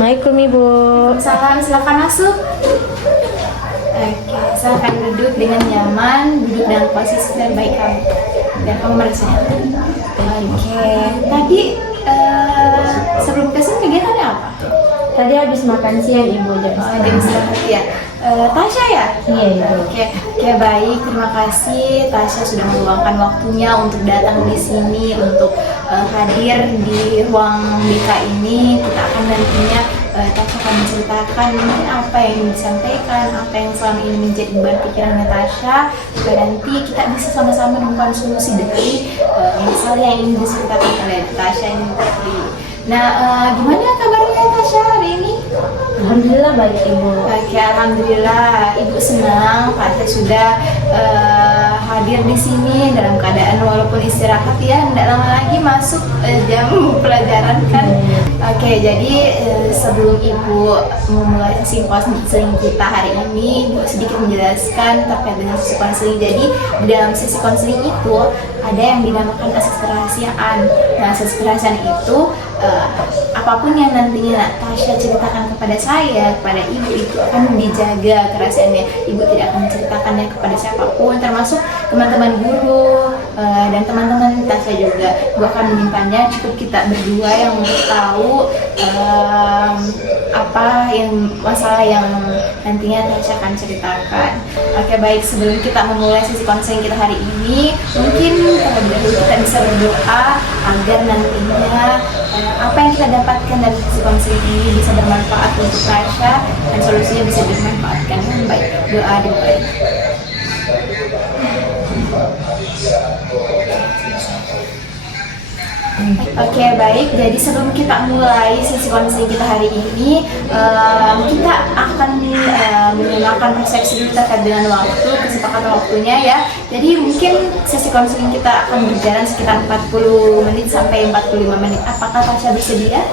Assalamualaikum Ibu. Salam, silakan masuk. Oke, silakan duduk dengan nyaman, duduk dalam posisi terbaik kamu. Dan kamu merasa nyaman. Oke, tadi sebelum kesini kegiatannya apa? Tadi habis makan siang Ibu jam Jam istirahat ya. Tasya ya? Iya Ibu. Oke, baik. Terima kasih Tasya sudah meluangkan waktunya untuk datang di sini, untuk hadir di ruang BK ini. Kita akan nantinya Tasya akan menceritakan mungkin apa yang ingin disampaikan, apa yang selama ini menjadi beban pikirannya Tasya, supaya nanti kita bisa sama-sama menemukan solusi dari masalah yang ingin diceritakan oleh Tasya ini tadi. Nah, gimana kabarnya Tasya hari ini? Alhamdulillah baik Ibu. Oke, alhamdulillah Ibu senang Tasya sudah hadir di sini dalam keadaan walaupun istirahat ya, tidak lama lagi masuk jam pelajaran kan. Oke, jadi sebelum Ibu memulai sesi konseling kita hari ini, Ibu sedikit menjelaskan terkait dengan sesi konseling. Jadi di dalam sesi konseling itu ada yang dinamakan asas kerahasiaan. Nah, asas kerahasiaan itu apapun yang nantinya Tasya ceritakan kepada saya, kepada Ibu, itu akan dijaga kerahasiaannya. Ibu tidak akan menceritakannya kepada siapapun, termasuk teman-teman guru dan teman-teman Tasya juga. Ibu akan menyimpannya, cukup kita berdua yang tahu apa yang masalah yang nantinya Tasya akan ceritakan. Oke, baik, sebelum kita memulai sesi konseling kita hari ini, mungkin terlebih dahulu kita bisa berdoa agar nantinya apa yang kita dapatkan dari sesi konseling ini bisa bermanfaat untuk Tasya dan solusinya bisa dimanfaatkan dengan baik. Doa dimulai. Oke, baik. Jadi sebelum kita mulai sesi konseling kita hari ini, kita akan menggunakan persepsi dulu terkait dengan waktu, kesepakatan waktunya ya. Jadi mungkin sesi konseling kita akan berjalan sekitar 40 menit sampai 45 menit. Apakah Tasya bersedia?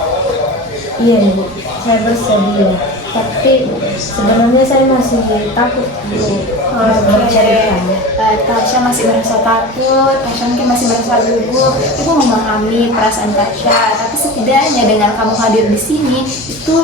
Iya Ibu, saya bersedia. Tapi sebenarnya saya masih takut Ibu bercerita. Tasya masih merasa takut, Tasya mungkin masih merasa gugup. Ibu memahami perasaan Tasya, tapi setidaknya dengan kamu hadir di sini itu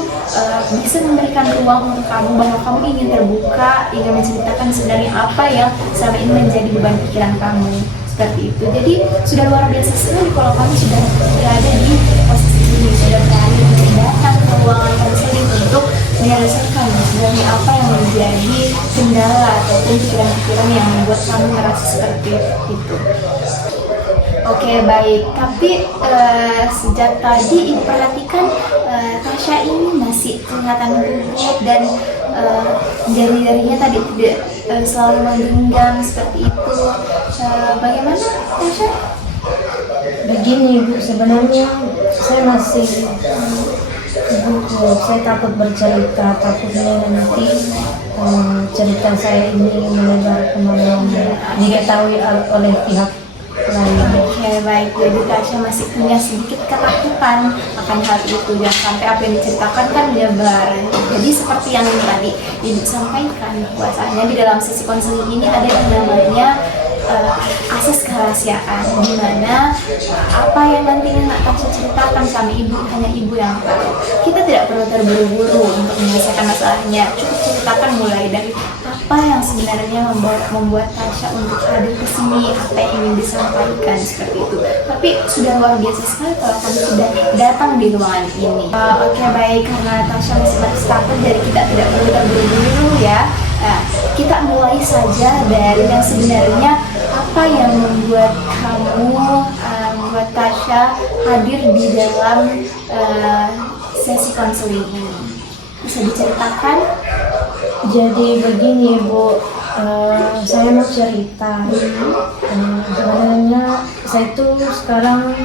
bisa memberikan ruang untuk kamu bahwa kamu ingin terbuka, ingin menceritakan sebenarnya apa yang selama ini menjadi beban pikiran kamu. Seperti itu. Jadi sudah luar biasa sekali kalau kamu sudah berada di posisi ini, sudah berani untuk datang ke ruangan konseling untuk menyelesaikan sebenarnya apa yang menjadi kendala ataupun pikiran-pikiran yang membuat kamu merasa seperti itu. Oke, baik. Tapi sejak tadi Ibu perhatikan Tasya ini masih kelihatan gugup dan jari-jarinya tadi tidak selalu menggenggam seperti itu. Bagaimana Tasya? Begini Ibu, sebenarnya saya masih gugup. Saya takut bercerita, takutnya nanti cerita saya ini melebar kemana-mana, diketahui oleh pihak lain. Oke, baik. Jadi Tasya masih punya sedikit ketakutan akan hal itu, jangan sampai apa yang diceritakan kan menyebar. Jadi seperti yang tadi Ibu sampaikan, bahwasanya di dalam sesi konseling ini ada yang namanya asas kerahasiaan, di mana apa yang nantinya Tasya ceritakan sama Ibu hanya Ibu yang tahu. Kita tidak perlu terburu-buru untuk menyelesaikan masalahnya. Cukup ceritakan mulai dari apa yang sebenarnya membuat Tasya untuk hadir ke sini, apa yang ingin disampaikan seperti itu. Tapi sudah luar biasa sekali kalau kamu sudah datang di ruangan ini. Oke, baik, karena Tasya masih takut, jadi kita tidak perlu terburu-buru ya. Nah, kita mulai saja dari yang sebenarnya apa yang membuat kamu, membuat Tasya hadir di dalam sesi konseling ini. Bisa diceritakan? Jadi begini Ibu, saya mau cerita. Sebenarnya saya tuh sekarang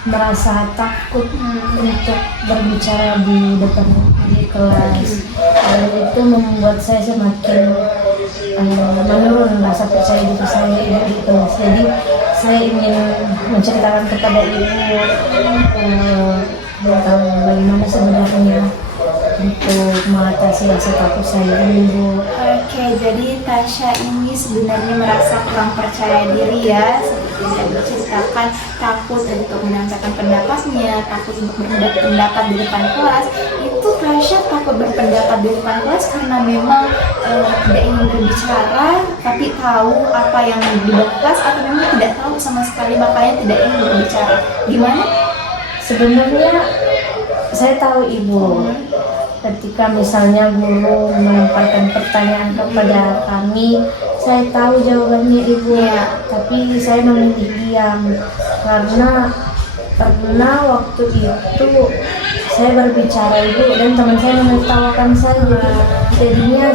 merasa takut untuk berbicara di depan di kelas, dan itu membuat saya semakin menurun rasa percaya diri saya di kelas. Jadi saya ingin menceritakan kepada Ibu tentang bagaimana sebenarnya untuk mengatasi rasa takut saya ini Bu. Oke, jadi Tasya ini sebenarnya merasa kurang percaya diri ya, seperti yang tadi ceritakan, takut untuk menyampaikan pendapatnya, takut untuk berpendapat di depan kelas. Itu Tasya takut berpendapat di depan kelas karena memang tidak ingin berbicara tapi tahu apa yang dibahas, atau memang tidak tahu sama sekali makanya tidak ingin berbicara. Gimana? Sebenarnya saya tahu Ibu, ketika misalnya guru melemparkan pertanyaan kepada kami, saya tahu jawabannya Ibu, tapi saya memilih diam karena waktu itu saya berbicara Ibu dan teman saya menertawakan saya, jadinya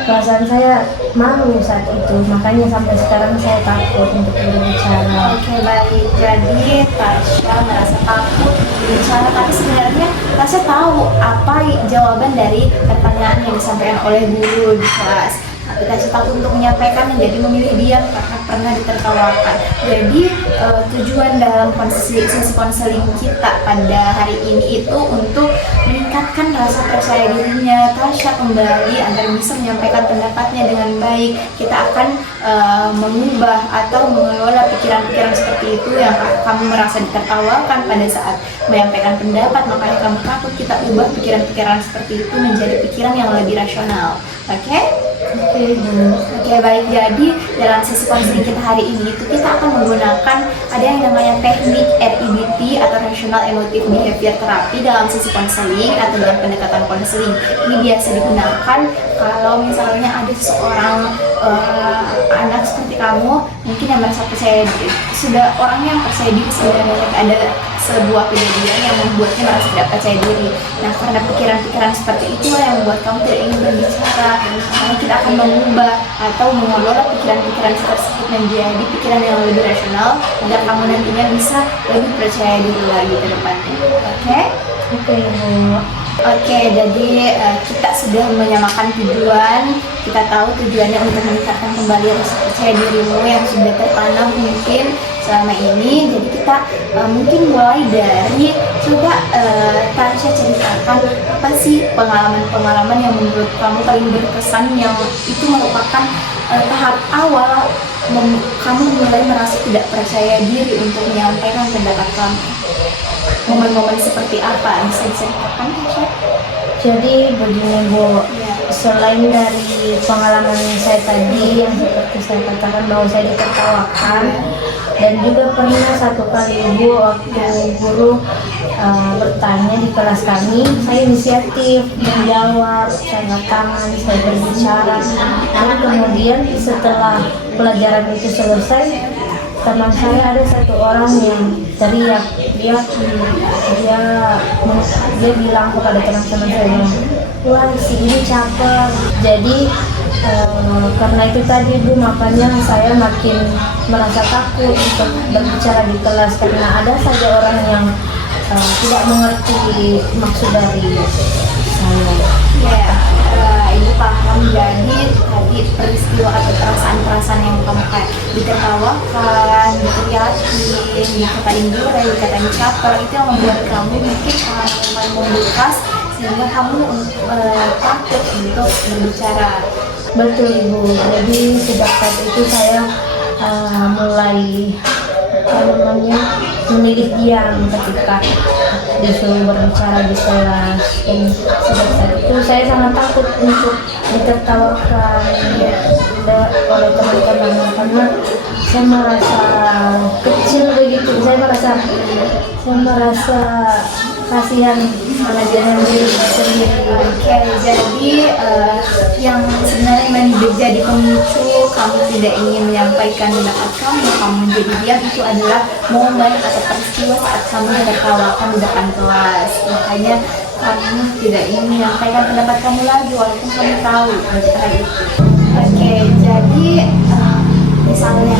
perasaan saya malu saat itu, makanya sampai sekarang saya takut untuk berbicara. Oke, baik. Jadi Tasya merasa takut berbicara, tapi sebenarnya Tasya tahu apa jawaban dari pertanyaan yang disampaikan oleh guru di kelas. Tapi Tasya takut untuk menyampaikan, jadi memilih diam karena pernah ditertawakan. Jadi tujuan dalam sesi konseling kita pada hari ini itu untuk meningkatkan rasa percaya dirinya Tasya kembali agar bisa menyampaikan pendapatnya dengan baik. Kita akan mengubah atau mengelola pikiran-pikiran seperti itu yang kamu merasa ditertawakan pada saat menyampaikan pendapat, makanya kamu takut. Kita ubah pikiran-pikiran seperti itu menjadi pikiran yang lebih rasional. Oke? Oke, baik. Jadi dalam sesi konseling kita hari ini itu kita akan menggunakan ada yang namanya teknik REBT atau Rational Emotive Behavior Therapy dalam sesi konseling atau dalam pendekatan konseling. Ini biasa digunakan kalau misalnya ada seorang anak seperti kamu mungkin yang merasa percaya diri, sudah orangnya yang percaya diri, sebenarnya ada sebuah kejadian yang membuatnya merasa tidak percaya diri. Nah, karena pikiran-pikiran seperti itulah yang membuat kamu tidak ingin berbicara. Karena kita akan mengubah atau mengelola pikiran-pikiran tersebut menjadi pikiran yang lebih rasional agar kamu nantinya bisa lebih percaya diri lagi ke depannya. Oke? Oke, Ibu. Oke, jadi kita sudah menyamakan tujuan. Kita tahu tujuannya untuk meningkatkan kembali rasa percaya dirimu yang sudah tertanam mungkin selama ini. Jadi kita mungkin mulai dari coba Tasya ceritakan apa sih pengalaman-pengalaman yang menurut kamu paling berkesan, yang itu merupakan tahap awal kamu mulai merasa tidak percaya diri untuk menyampaikan pendapat kamu. Momen-momen seperti apa? Bisa diceritakan, Tasya? Jadi begini Bu, selain dari pengalaman saya tadi yang seperti saya katakan bahwa saya ditertawakan, dan juga pernah satu kali Ibu waktu guru bertanya di kelas kami, saya inisiatif menjawab, saya angkat tangan, saya berbicara, dan kemudian setelah pelajaran itu selesai, teman saya ada satu orang yang teriak, dia bilang kepada teman-teman saya, wah si ini caper. Jadi karena itu tadi Bu, makanya saya makin merasa takut untuk berbicara di kelas, karena ada saja orang yang tidak mengerti maksud dari saya. Ibu paham. Jadi tadi peristiwa atau perasaan-perasaan yang kamu kayak ditertawakan, diteriakin, dikatain jurai, dikatain caper, itu yang membuat kamu mungkin sangat membekas sehingga kamu takut untuk berbicara. Betul Ibu, jadi sejak saat itu saya mulai memilih diam ketika disuruh berbicara di kelas, dan sejak saat itu saya sangat takut untuk ditertawakan oleh teman-teman karena saya merasa kecil begitu, saya merasa kasihan dengan diri saya sendiri. Oke, jadi yang sebenarnya menjadi pemicu kamu tidak ingin menyampaikan pendapat kamu menjadi diam, itu adalah momen atau peristiwa saat kamu ditertawakan di depan kelas. Makanya kamu tidak ingin menyampaikan pendapat kamu lagi walaupun kamu tahu hal itu. Oke, jadi misalnya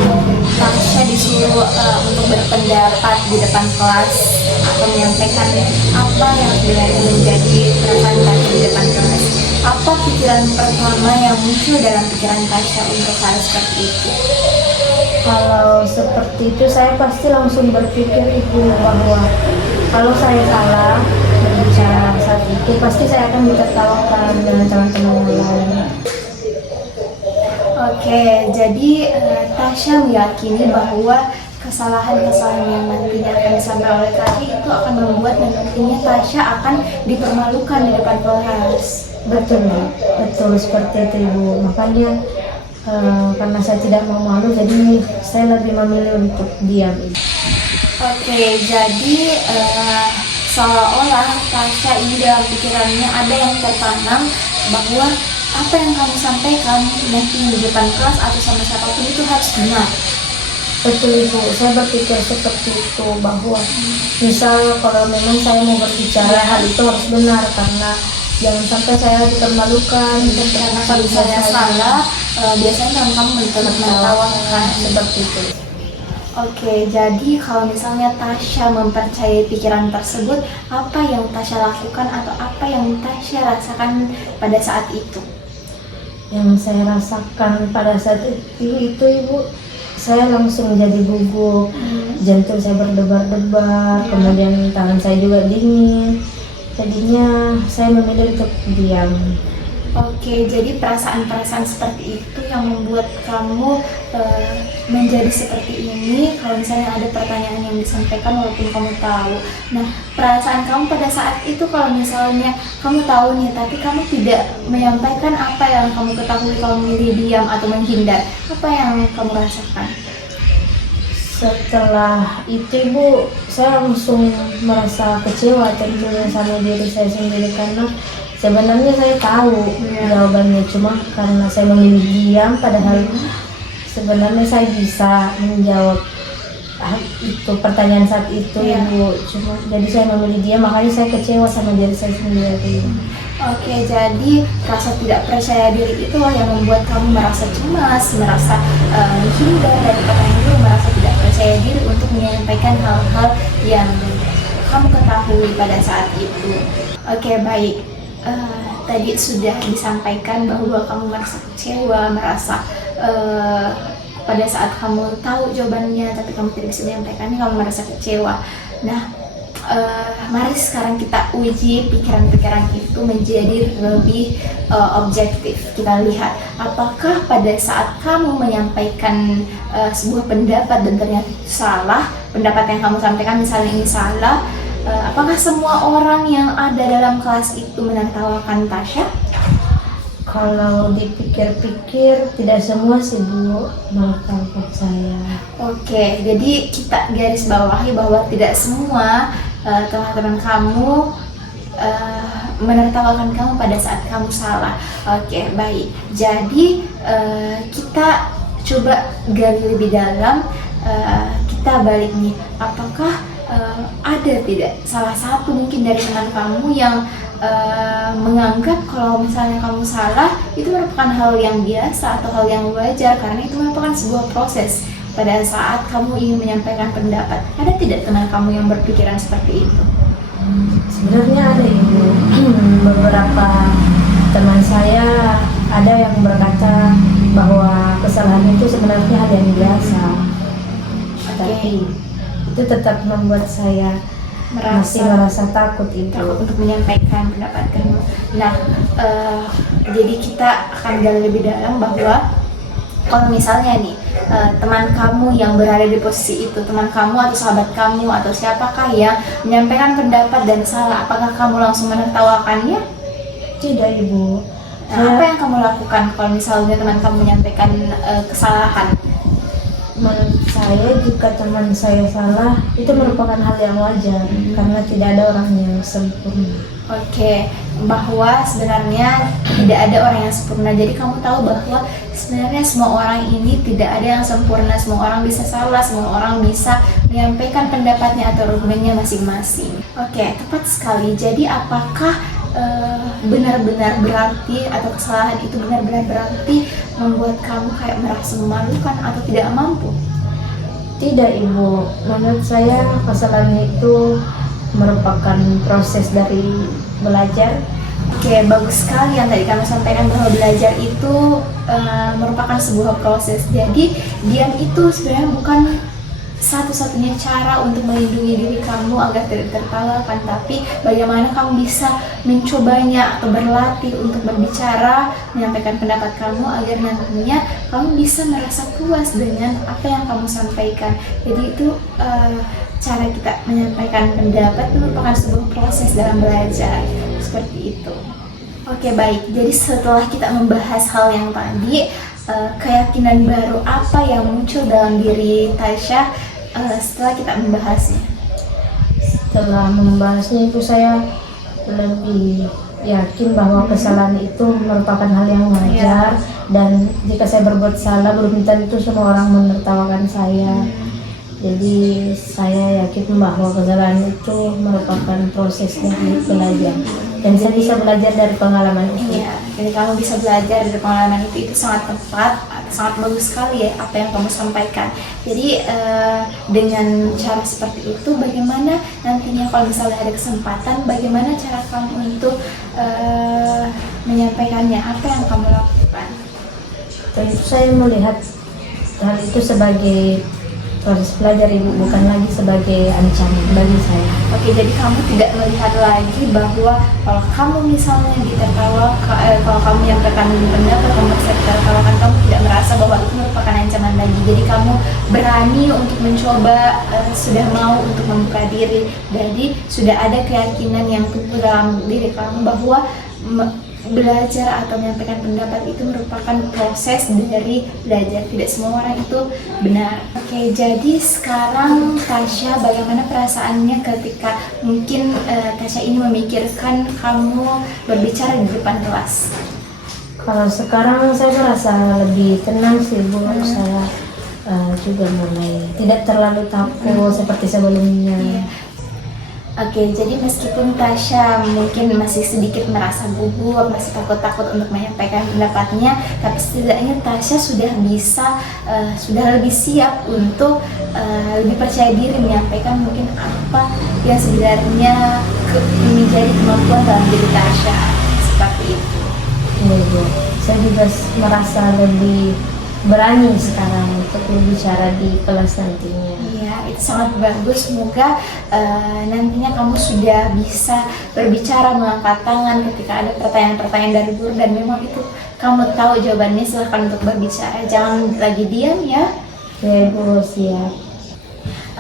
Tasya disuruh untuk berpendapat di depan kelas atau menyampaikan apa yang sebenarnya menjadi perasaan Tasya di depan kelas, apa pikiran pertama yang muncul dalam pikiran Tasya untuk hal seperti itu? Kalau seperti itu saya pasti langsung berpikir Ibu bahwa kalau saya salah berbicara saat itu pasti saya akan ditertawakan dengan teman-teman yang lain. Oke, jadi Tasya meyakini bahwa kesalahan-kesalahan yang nantinya akan disampaikan oleh Tati itu akan membuat nantinya Tasya akan dipermalukan di depan kelas. Betul, betul seperti itu Ibu. Makanya karena saya tidak mau malu, jadi saya lebih memilih untuk diam. Oke, jadi seolah-olah Tasya ini dalam pikirannya ada yang tertanam bahwa apa yang kamu sampaikan nanti di depan kelas atau sama siapapun itu harus benar. Betul Ibu, saya berpikir seperti itu bahwa misal kalau memang saya mau berbicara hal itu harus benar, karena jangan sampai saya dipermalukan. Karena kalau misalnya salah, biasanya kan kamu menertawakan seperti itu. Oke, jadi kalau misalnya Tasya mempercayai pikiran tersebut, apa yang Tasya lakukan atau apa yang Tasya rasakan pada saat itu? Yang saya rasakan pada saat itu Ibu, saya langsung jadi gugup, jantung saya berdebar-debar, kemudian tangan saya juga dingin. Jadinya saya memilih untuk diam. Oke, jadi perasaan-perasaan seperti itu yang membuat kamu menjadi seperti ini. Kalau misalnya ada pertanyaan yang disampaikan walaupun kamu tahu. Nah, perasaan kamu pada saat itu kalau misalnya kamu tahu nih, tapi kamu tidak menyampaikan apa yang kamu ketahui, kamu memilih diam atau menghindar, apa yang kamu rasakan? Setelah itu Ibu, saya langsung merasa kecewa tentunya sama diri saya sendiri, karena sebenarnya saya tahu jawabannya, cuma karena saya memilih diam, padahal sebenarnya saya bisa menjawab itu pertanyaan saat itu Ibu. Cuma jadi saya memilih diam, makanya saya kecewa sama diri saya sendiri. Oke, jadi rasa tidak percaya diri itu yang membuat kamu merasa cemas, merasa menghindar dari pertanyaan itu, merasa tidak percaya diri untuk menyampaikan hal-hal yang kamu ketahui pada saat itu. Oke, baik. Tadi sudah disampaikan bahwa kamu merasa kecewa, merasa pada saat kamu tahu jawabannya tapi kamu tidak bisa menyampaikannya, kamu merasa kecewa. Nah, mari sekarang kita uji pikiran-pikiran itu menjadi lebih objektif. Kita lihat apakah pada saat kamu menyampaikan sebuah pendapat dan ternyata salah, pendapat yang kamu sampaikan misalnya ini salah, apakah semua orang yang ada dalam kelas itu menertawakan Tasya? Kalau dipikir-pikir tidak semua sih Bu menertawakan saya. Oke, jadi kita garis bawahi bahwa tidak semua teman-teman kamu menertawakan kamu pada saat kamu salah. Oke, baik. Jadi kita coba gali lebih dalam. Kita balik nih, apakah ada tidak salah satu mungkin dari teman kamu yang menganggap kalau misalnya kamu salah itu merupakan hal yang biasa atau hal yang wajar, karena itu merupakan sebuah proses pada saat kamu ingin menyampaikan pendapat? Ada tidak teman kamu yang berpikiran seperti itu? Sebenarnya ada Ibu. Beberapa teman saya ada yang berkata bahwa kesalahan itu sebenarnya hal yang biasa. Tapi itu tetap membuat saya masih merasa takut untuk menyampaikan pendapat kamu. Nah, jadi kita akan gali lebih dalam bahwa kalau misalnya nih teman kamu yang berada di posisi itu, teman kamu atau sahabat kamu atau siapakah yang menyampaikan pendapat dan salah, apakah kamu langsung menertawakannya? Tidak Ibu. Nah, apa yang kamu lakukan kalau misalnya teman kamu menyampaikan kesalahan? Menurut saya jika teman saya salah itu merupakan hal yang wajar, karena tidak ada orang yang sempurna. Oke, bahwa sebenarnya tidak ada orang yang sempurna. Jadi kamu tahu bahwa sebenarnya semua orang ini tidak ada yang sempurna. Semua orang bisa salah, semua orang bisa menyampaikan pendapatnya atau argumennya masing-masing. Oke, tepat sekali. Jadi apakah benar-benar berarti atau kesalahan itu benar-benar berarti membuat kamu kayak merasa memalukan atau tidak mampu? Tidak Ibu, menurut saya kesalahan itu merupakan proses dari belajar. Oke, bagus sekali yang tadi kamu sampaikan bahwa belajar itu merupakan sebuah proses. Jadi diam itu sebenarnya bukan satu-satunya cara untuk melindungi diri kamu agar tidak tertawakan, tapi bagaimana kamu bisa mencobanya atau berlatih untuk berbicara, menyampaikan pendapat kamu agar nantinya kamu bisa merasa puas dengan apa yang kamu sampaikan. Jadi itu cara kita menyampaikan pendapat itu merupakan sebuah proses dalam belajar, seperti itu. Oke, baik, jadi setelah kita membahas hal yang tadi, keyakinan baru apa yang muncul dalam diri Tasya setelah kita membahasnya? Setelah membahasnya itu saya lebih yakin bahwa kesalahan itu merupakan hal yang wajar, dan jika saya berbuat salah belum tentu semua orang menertawakan saya. Jadi saya yakin bahwa kesalahan itu merupakan proses dari belajar, dan saya bisa belajar dari pengalaman itu. Iya, jadi kamu bisa belajar dari pengalaman itu sangat tepat, sangat bagus sekali ya apa yang kamu sampaikan. Jadi dengan cara seperti itu, bagaimana nantinya kalau misalnya ada kesempatan, bagaimana cara kamu untuk menyampaikannya, apa yang kamu lakukan? Tentu saya melihat hal itu sebagai proses belajar, Ibu, bukan lagi sebagai ancaman bagi saya. Oke, jadi kamu tidak melihat lagi bahwa kalau kamu misalnya ditertawa, kalau kamu yang terkandung pendapat, kamu tertawakan, kamu tidak merasa bahwa itu merupakan ancaman lagi. Jadi kamu berani untuk mencoba, sudah mau untuk membuka diri. Jadi sudah ada keyakinan yang tumbuh dalam diri kamu bahwa belajar atau menyampaikan pendapat itu merupakan proses dari belajar. Tidak semua orang itu benar. Oke, jadi sekarang Tasya, bagaimana perasaannya ketika mungkin Tasya ini memikirkan kamu berbicara di depan kelas? Kalau sekarang saya merasa lebih tenang sih, Bu. Saya juga mulai tidak terlalu takut seperti sebelumnya. Oke, jadi meskipun Tasya mungkin masih sedikit merasa gugup, masih takut-takut untuk menyampaikan pendapatnya, tapi setidaknya Tasya sudah bisa, sudah lebih siap untuk lebih percaya diri menyampaikan mungkin apa yang sebenarnya menjadi kemampuan dalam diri Tasya, seperti itu. Iya, Bu. Saya juga merasa lebih berani sekarang untuk berbicara di kelas nantinya. Iya, itu sangat bagus. Semoga nantinya kamu sudah bisa berbicara, mengangkat tangan ketika ada pertanyaan-pertanyaan dari guru, dan memang itu kamu tahu jawabannya, silahkan untuk berbicara, jangan lagi diam ya. Ya, Bu, siap.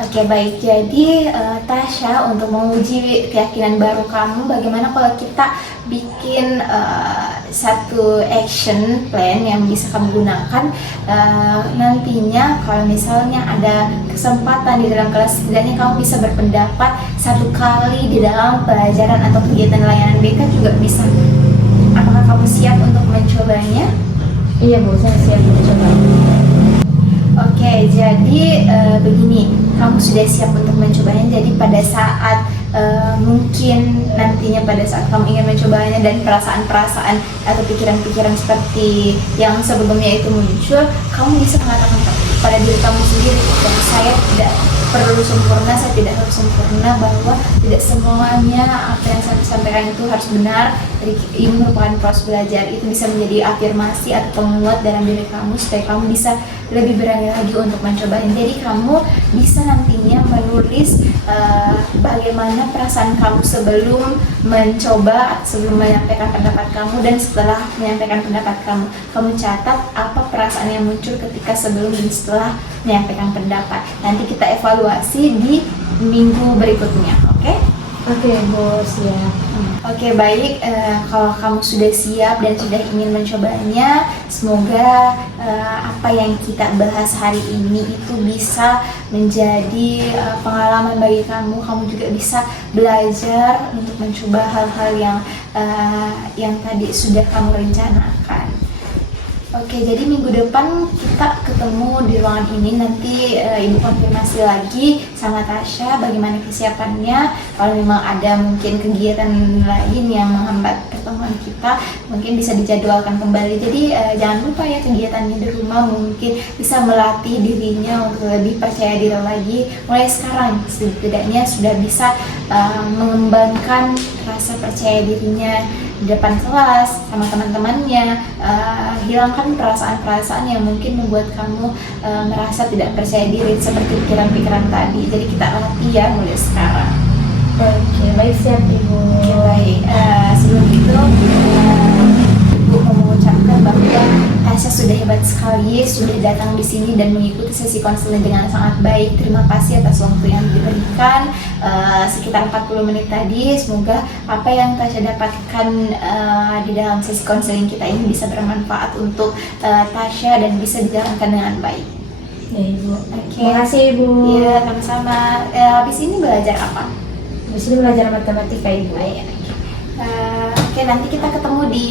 Oke, baik. Jadi Tasya, untuk menguji keyakinan baru kamu, bagaimana kalau kita bikin satu action plan yang bisa kamu gunakan nantinya kalau misalnya ada kesempatan di dalam kelas, setidaknya kamu bisa berpendapat satu kali di dalam pelajaran atau kegiatan layanan BK juga bisa. Apakah kamu siap untuk mencobanya? Iya, Bu, saya siap mencoba. Oke, jadi begini, kamu sudah siap untuk mencobanya. Jadi pada saat mungkin nantinya pada saat kamu ingin mencobanya dan perasaan-perasaan atau pikiran-pikiran seperti yang sebelumnya itu muncul, kamu bisa mengatakan pada diri kamu sendiri bahwa saya tidak perlu sempurna, saya tidak harus sempurna, bahwa tidak semuanya apa yang saya sampaikan itu harus benar. Jadi ini merupakan proses belajar. Itu bisa menjadi afirmasi atau penguat dalam diri kamu supaya kamu bisa lebih berani lagi untuk mencobanya. Jadi kamu bisa nantinya menulis bagaimana perasaan kamu sebelum mencoba, sebelum menyampaikan pendapat kamu, dan setelah menyampaikan pendapat kamu. Kamu catat apa perasaan yang muncul ketika sebelum dan setelah menyampaikan pendapat. Nanti kita evaluasi di minggu berikutnya, oke? Oke, Bu, siap. Oke, baik. Kalau kamu sudah siap dan sudah ingin mencobanya, semoga apa yang kita bahas hari ini itu bisa menjadi pengalaman bagi kamu. Kamu juga bisa belajar untuk mencoba hal-hal yang tadi sudah kamu rencanakan. Oke, jadi minggu depan kita ketemu di ruangan ini. Nanti Ibu konfirmasi lagi sama Tasya bagaimana kesiapannya. Kalau memang ada mungkin kegiatan lain yang menghambat pertemuan kita, mungkin bisa dijadwalkan kembali. Jadi jangan lupa ya, kegiatannya di rumah mungkin bisa melatih dirinya untuk lebih percaya diri lagi. Mulai sekarang setidaknya sudah bisa mengembangkan rasa percaya dirinya di depan kelas sama teman-temannya. Hilangkan perasaan-perasaan yang mungkin membuat kamu merasa tidak percaya diri seperti pikiran-pikiran tadi. Jadi kita latih ya mulai sekarang. Oke, baik, siap Ibu. Oke, baik. Sebelum itu Ibu mau mengucapkan bahwa Tasya sudah hebat sekali, sudah datang di sini dan mengikuti sesi konseling dengan sangat baik. Terima kasih atas waktu yang diberikan, sekitar 40 menit tadi. Semoga apa yang Tasya dapatkan di dalam sesi konseling kita ini bisa bermanfaat untuk Tasya dan bisa dijalankan dengan baik. Ya Ibu. Oke. Terima kasih Ibu. Iya, sama-sama. Habis ini belajar apa? Di sini belajar matematika Ibu. Iya. Oke, nanti kita ketemu di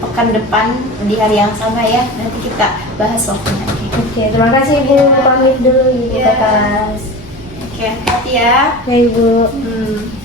pekan depan di hari yang sama ya. Nanti kita bahas waktunya. Oke, terima kasih Ibu. Pamit dulu Ibu Iya. ke kelas. Oke, hati ya. Ya Ibu. Hmm.